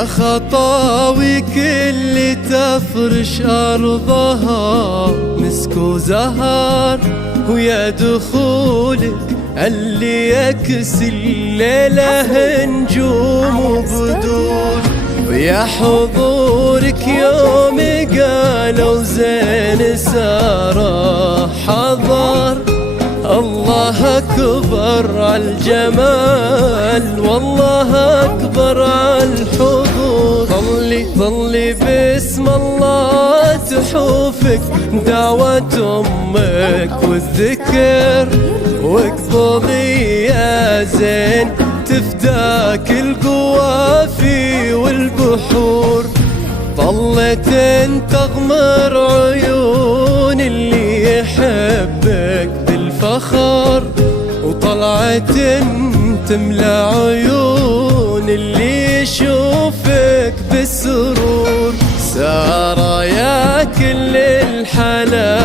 يا خطاوي كل تفرش أرضها مسك وزهر، ويا دخولك اللي يكسي الليلة نجوم وبدور، ويا حضورك يوم قالوا زين سارة حضر. الله أكبر عالجمال والله أكبر عالحضور، ظلي باسم الله تحوفك دعوة أمك والذكر، واقبضي يا زين تفداك القوافي والبحور. ظلت تغمر عيون اللي يحبك بالفخر، وطلعت تملى عيون اللي يشوفك بالسرور. سارة يا كل الحلا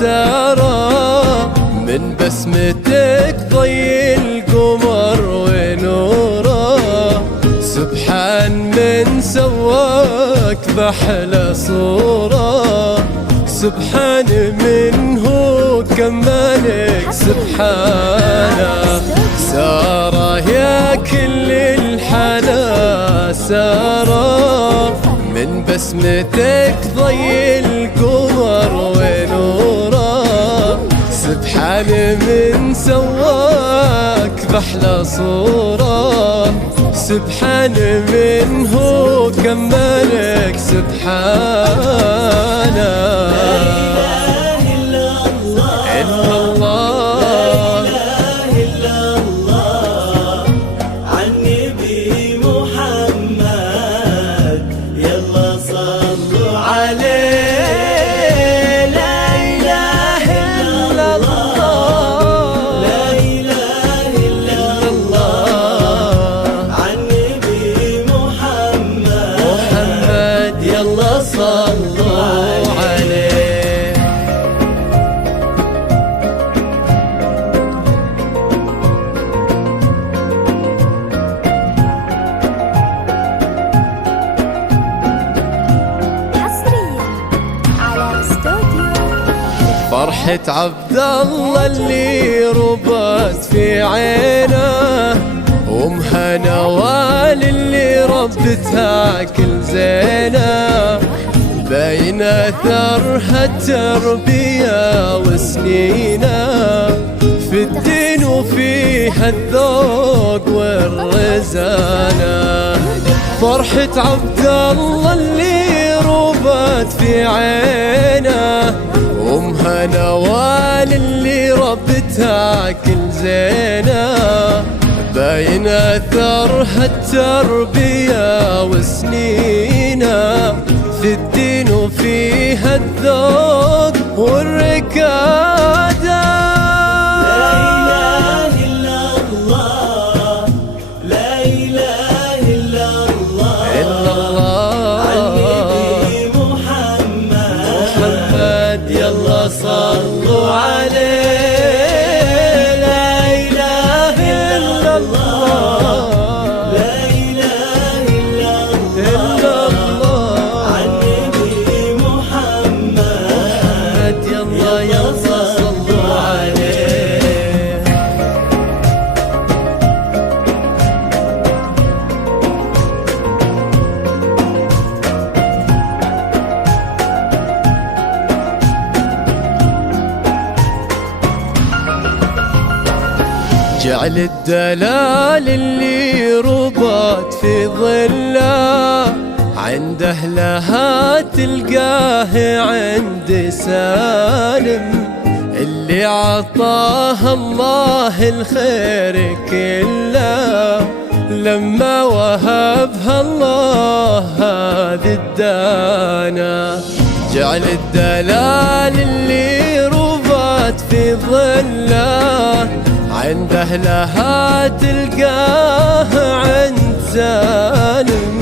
سارة، من بسمتك ضي القمر ونوره، سبحان من سواك بحلى صورة، سبحان من هو كمالك سبحانه. سارة يا كل الحلا سارة، من بسمتك ضي القمر ونوره، سبحان من سواك بحلى صورة، سبحان من هو كمالك سبحانه. فرحة عبد الله اللي ربت في عينه، وامها نوال اللي ربتها كل زينه، باين اثرها التربية وسنينه، في الدين وفيها الذوق والرزانه. فرحة عبد الله اللي ربت في عينه، وامها نوال اللي ربتها كل زينه، باين اثرها التربية وسنينه، في الدين وفيها الذوق والركاده. صلوا عليه، لا إله إلا الله، لا إله إلا الله، عن نبي محمد يلا يلا صلوا عليه. جعل الدلال اللي ربط في ظله، عند أهلها تلقاه عند سالم، اللي عطاها الله الخير كله، لما وهبها الله هذه الدانة. جعل الدلال اللي ربط في ظله، عند أهلها تلقاه عند سالم،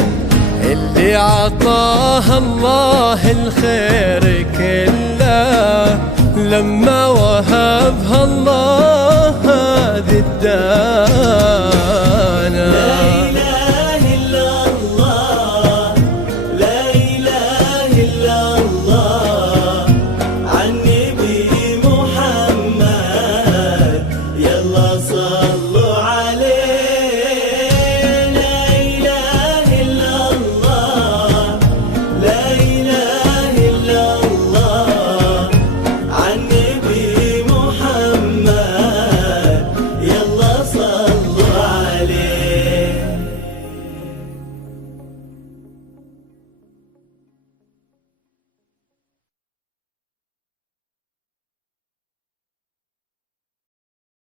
اللي عطاها الله الخير كله، لما وهبها الله هذه الدار.